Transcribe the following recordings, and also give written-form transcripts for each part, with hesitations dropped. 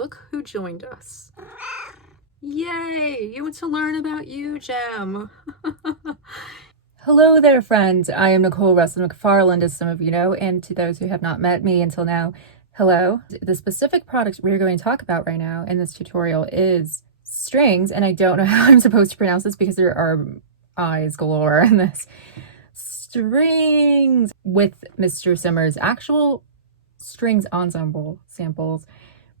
look who joined us. Yay! You want to learn about UJAM. Hello there, friends. I am Nicole Russin-McFarland, as some of you know, and to those who have not met me until now, hello. The specific product we're going to talk about right now in this tutorial is strings, and I don't know how I'm supposed to pronounce this because there are I's galore in this. Strings with Mr. Zimmer's actual strings ensemble samples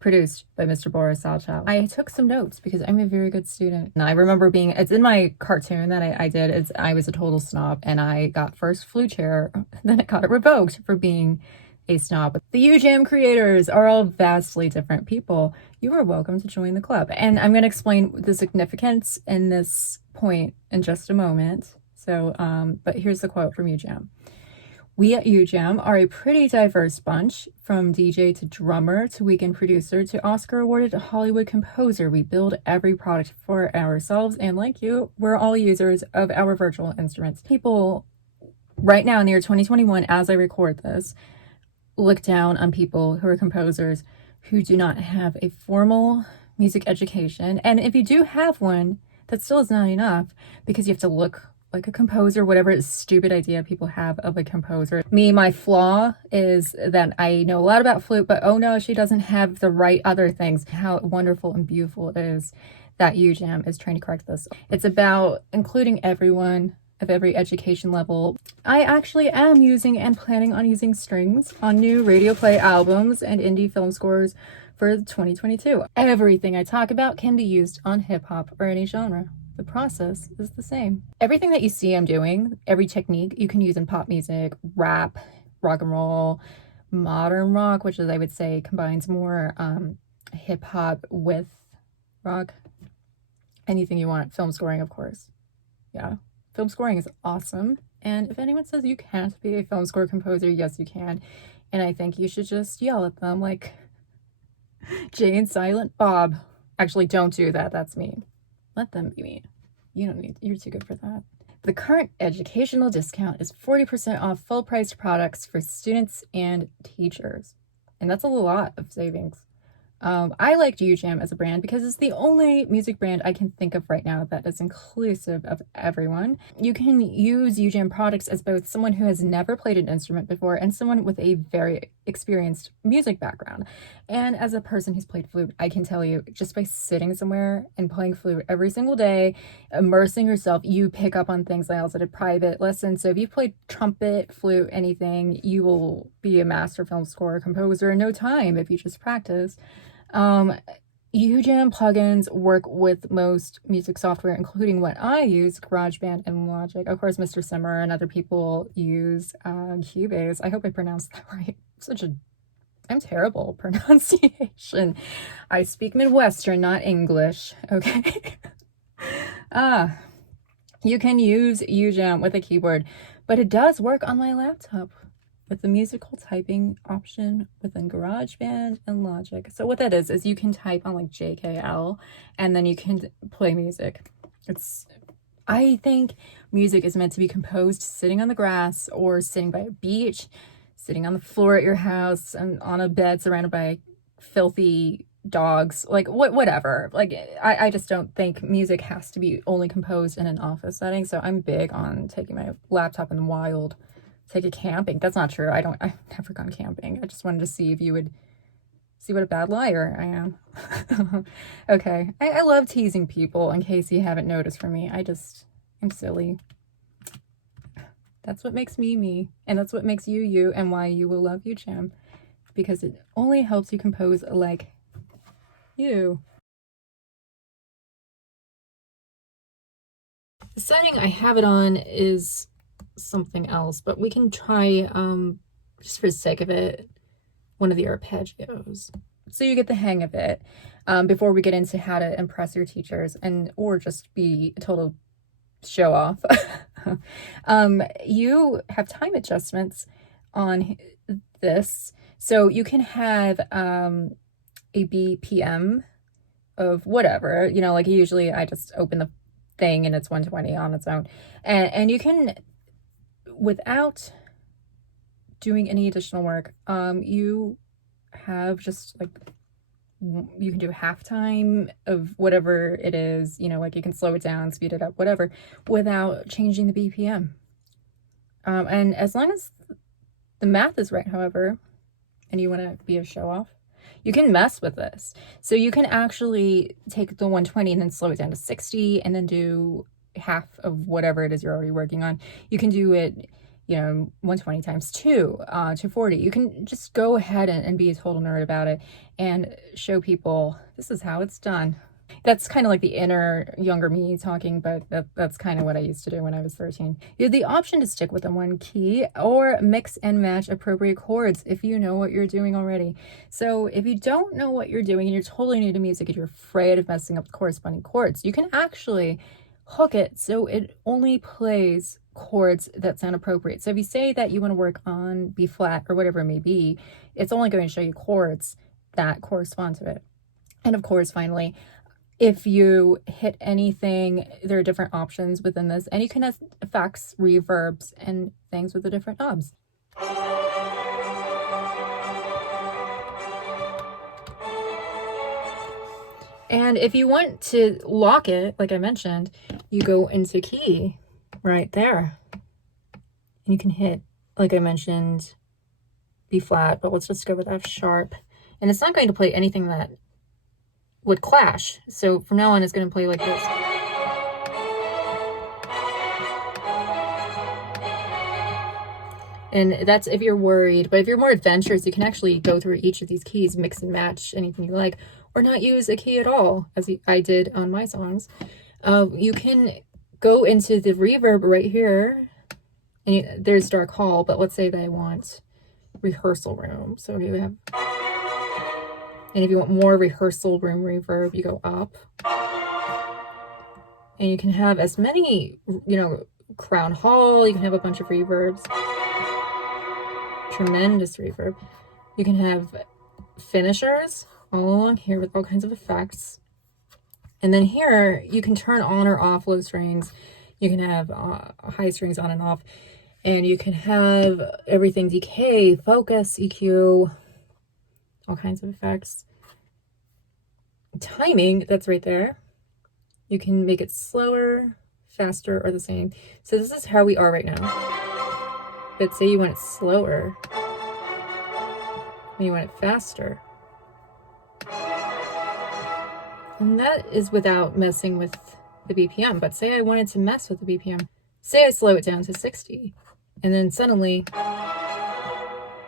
produced by Mr. Boris Salchow. I took some notes because I'm a very good student. And I remember it's in my cartoon that I did, I was a total snob and I got first flute chair, then it got it revoked for being a snob. The UJAM creators are all vastly different people. You are welcome to join the club. And I'm going to explain the significance in this point in just a moment. So, but here's the quote from UJAM. We at UJAM are a pretty diverse bunch, from DJ to drummer to weekend producer to Oscar-awarded Hollywood composer. We build every product for ourselves, and like you, we're all users of our virtual instruments. People right now in the year 2021, as I record this, look down on people who are composers who do not have a formal music education. And if you do have one, that still is not enough because you have to look like a composer, whatever stupid idea people have of a composer. My flaw is that I know a lot about flute, but oh no, she doesn't have the right other things. How wonderful and beautiful it is that UJAM is trying to correct this. It's about including everyone of every education level. I actually am using and planning on using strings on new radio play albums and indie film scores for 2022. Everything I talk about can be used on hip hop or any genre. The process is the same. Everything that you see I'm doing, every technique you can use in pop music, rap, rock and roll, modern rock, which is, I would say, combines more hip hop with rock. Anything you want. Film scoring, of course. Yeah, film scoring is awesome. And if anyone says you can't be a film score composer, yes, you can. And I think you should just yell at them like Jay and Silent Bob. Actually, don't do that. That's mean. Let them be mean. You're too good for that. The current educational discount is 40% off full-priced products for students and teachers. And that's a lot of savings. I liked UJAM as a brand because it's the only music brand I can think of right now that is inclusive of everyone. You can use UJAM products as both someone who has never played an instrument before and someone with a very experienced music background. And as a person who's played flute, I can tell you, just by sitting somewhere and playing flute every single day, immersing yourself, you pick up on things. I also did private lessons. So if you've played trumpet, flute, anything, you will be a master film score composer in no time if you just practice. UJAM plugins work with most music software, including what I use, GarageBand and Logic. Of course, Mr. Zimmer and other people use Cubase. I hope I pronounced that right. I'm terrible pronunciation. I speak Midwestern, not English, okay? You can use UJAM with a keyboard, but it does work on my laptop with the musical typing option within GarageBand and Logic. So what that is you can type on like JKL and then you can play music. I think music is meant to be composed sitting on the grass or sitting by a beach, sitting on the floor at your house and on a bed surrounded by filthy dogs, like whatever. Like I just don't think music has to be only composed in an office setting. So I'm big on taking my laptop in the wild. Take it camping. That's not true. I've never gone camping. I just wanted to see if you would see what a bad liar I am. Okay. I love teasing people, in case you haven't noticed from me. I'm silly. That's what makes me me. And that's what makes you you, and why you will love UJAM. Because it only helps you compose like you. The setting I have it on is something else, but we can try, just for the sake of it, one of the arpeggios, so you get the hang of it before we get into how to impress your teachers or just be a total show off. You have time adjustments on this, so you can have a BPM of whatever, like usually I just open the thing and it's 120 on its own, and you can, without doing any additional work, you have just like you can do halftime of whatever it is, you know, like you can slow it down, speed it up, whatever, without changing the BPM. And as long as the math is right, however, and you want to be a show off, you can mess with this. So you can actually take the 120 and then slow it down to 60 and then do half of whatever it is you're already working on. You can do it, you know, 120 times 2, 240. You can just go ahead and be a total nerd about it and show people this is how it's done. That's kind of like the inner younger me talking, but that's kind of what I used to do when I was 13. You have the option to stick with the one key or mix and match appropriate chords if you know what you're doing already. So if you don't know what you're doing and you're totally new to music and you're afraid of messing up the corresponding chords, you can actually hook it so it only plays chords that sound appropriate. So if you say that you want to work on B flat or whatever it may be, it's only going to show you chords that correspond to it. And of course, finally, if you hit anything, there are different options within this, and you can have effects, reverbs, and things with the different knobs. And if you want to lock it, like I mentioned, you go into key right there. And you can hit, like I mentioned, B flat, but let's just go with F sharp. And it's not going to play anything that would clash. So from now on, it's going to play like this. And that's if you're worried. But if you're more adventurous, you can actually go through each of these keys, mix and match anything you like, or not use a key at all, as I did on my songs. You can go into the reverb right here. And there's dark hall, but let's say that I want rehearsal room. So you have... And if you want more rehearsal room reverb, you go up. And you can have as many, you know, crown hall, you can have a bunch of reverbs. Tremendous reverb. You can have finishers all along here with all kinds of effects. And then here, you can turn on or off low strings. You can have high strings on and off. And you can have everything decay, focus, EQ, all kinds of effects. Timing, that's right there. You can make it slower, faster, or the same. So this is how we are right now. But say you want it slower, and you want it faster. And that is without messing with the BPM. But say I wanted to mess with the BPM. Say I slow it down to 60, and then suddenly,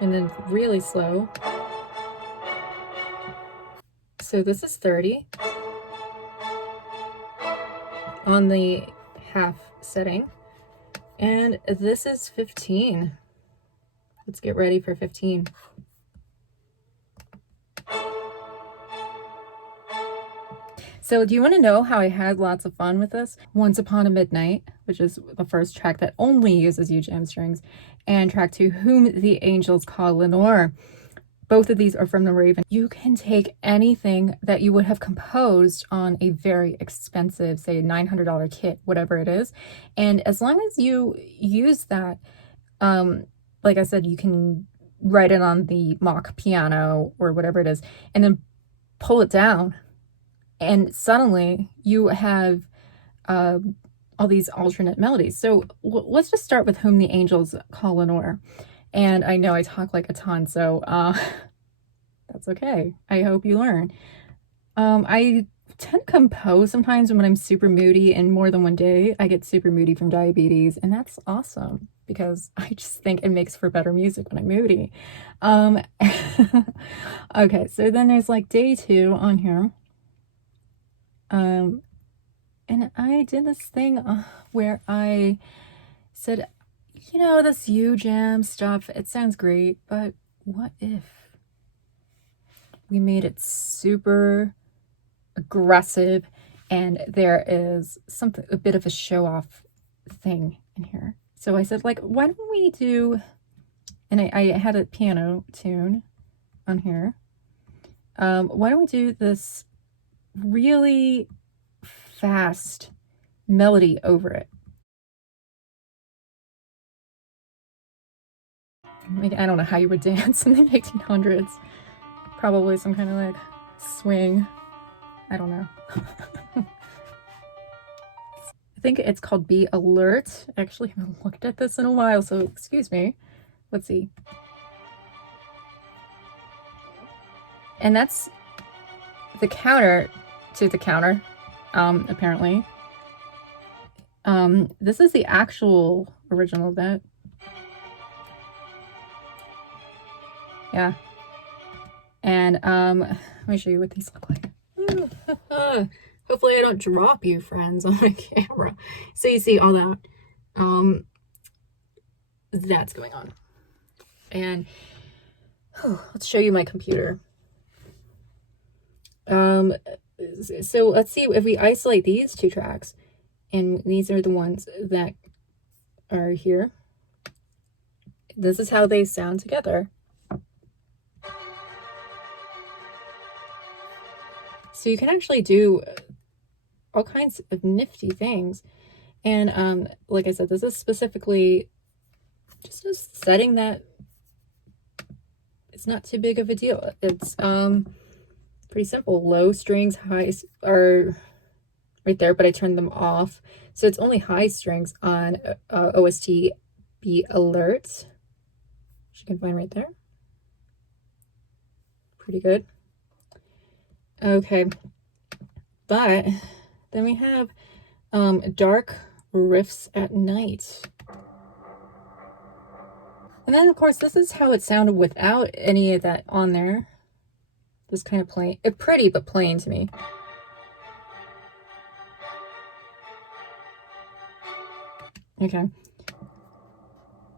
and then really slow. So this is 30 on the half setting, and this is 15. Let's get ready for 15. So do you want to know how I had lots of fun with this? Once Upon a Midnight, which is the first track that only uses UJAM strings, and track 2, Whom the Angels Call Lenore. Both of these are from the Raven. You can take anything that you would have composed on a very expensive, say, $900 kit, whatever it is. And as long as you use that, like I said, you can write it on the mock piano or whatever it is, and then pull it down. And suddenly you have all these alternate melodies. So let's just start with Whom the Angels Call Lenore. And I know I talk like a ton, so that's okay. I hope you learn. I tend to compose sometimes when I'm super moody, and more than one day I get super moody from diabetes, and that's awesome because I just think it makes for better music when I'm moody. Okay, so then there's like day 2 on here. And I did this thing where I said, you know, this UJAM stuff, it sounds great, but what if we made it super aggressive and there is something, a bit of a show-off thing in here? So I said, like, why don't we do, and I had a piano tune on here. Why don't we do this really fast melody over it? Like, I don't know how you would dance in the 1800s. Probably some kind of like swing. I don't know. I think it's called Be Alert. Actually, I haven't looked at this in a while, so excuse me. Let's see. And that's the counter to the counter, apparently. This is the actual original of that. Yeah. And let me show you what these look like. Hopefully I don't drop you, friends, on my camera. So you see all that. That's going on. And let's show you my computer. So let's see if we isolate these two tracks, and these are the ones that are here. This is how they sound together. So you can actually do all kinds of nifty things. And like I said, this is specifically just setting that it's not too big of a deal. It's pretty simple. Low strings, highs are right there, but I turned them off. So it's only high strings on OST Be Alert, which you can find right there. Pretty good. Okay, but then we have dark riffs at night. And then of course this is how it sounded without any of that on there. Just kind of plain, pretty but plain to me. Okay.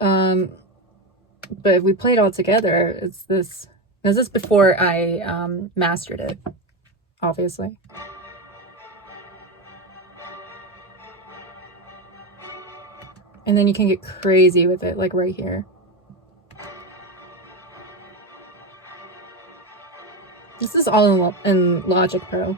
But if we play it all together, it's this. This is before I mastered it, obviously. And then you can get crazy with it, like right here. This is all in Logic Pro.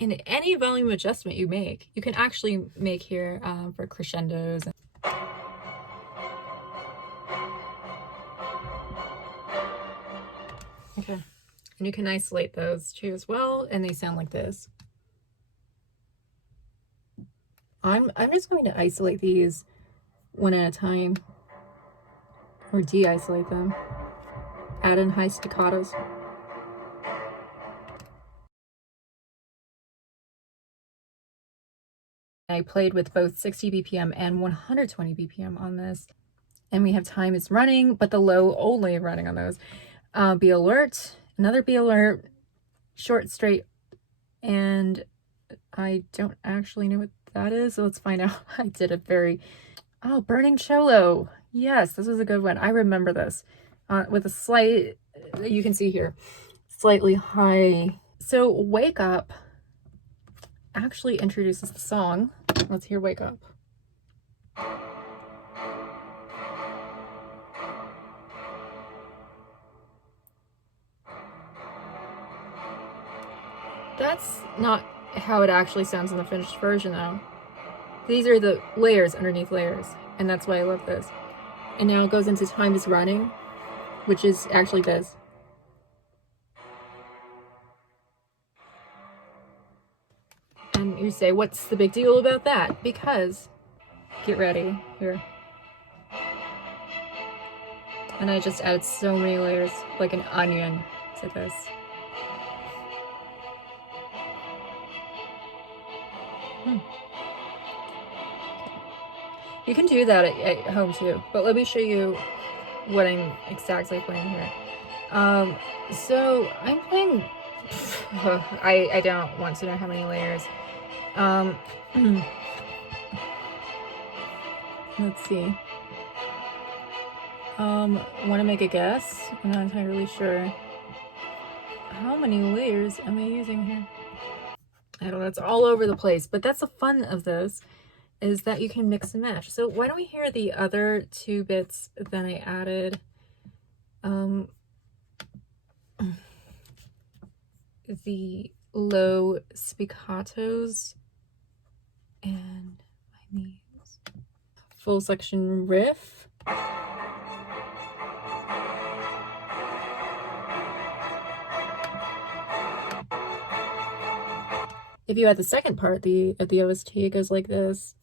And any volume adjustment you make, you can actually make here for crescendos. Okay, and you can isolate those too as well, and they sound like this. I'm just going to isolate these one at a time, or de-isolate them. Add in high staccatos. I played with both 60 BPM and 120 BPM on this, and we have time is running, but the low only running on those. Be Alert, another Be Alert, short, straight, and I don't actually know what that is, so let's find out. I did a very, Burning Cholo. Yes, this was a good one. I remember this with a slight, you can see here, slightly high. So Wake Up actually introduces the song. Let's hear Wake Up. That's not how it actually sounds in the finished version though. These are the layers underneath layers, and that's why I love this. And now it goes into Time is Running, which is actually this. And you say, what's the big deal about that? Because, get ready, here. And I just added so many layers, like an onion, to this. You can do that at home too, but let me show you what I'm exactly playing here. So I'm playing, I don't want to know how many layers. Let's see. Want to make a guess? I'm not entirely sure. How many layers am I using here? I don't know, it's all over the place, but that's the fun of this, is that you can mix and match. So why don't we hear the other two bits that I added? The low spiccatos and my knees. Full section riff. If you add the second part, the OST, it goes like this.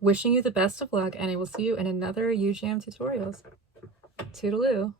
Wishing you the best of luck, and I will see you in another UJAM tutorials. Toodaloo.